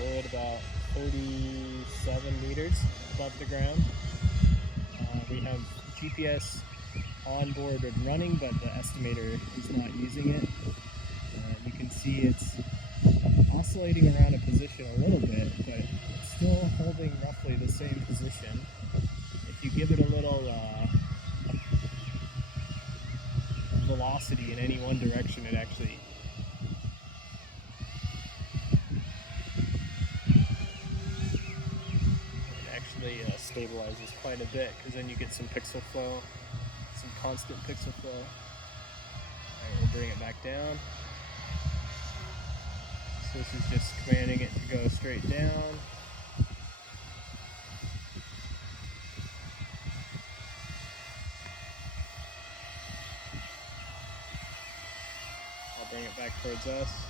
wood about 37 meters above the ground. We have GPS on board and running, but the estimator is not using it. You can see it's oscillating around a position a little bit, but it's still holding roughly the same position. If you give it a little velocity in any one direction, it actually stabilizes quite a bit, because then you get some pixel flow, some constant pixel flow. Alright, we'll bring it back down. So this is just commanding it to go straight down. I'll bring it back towards us.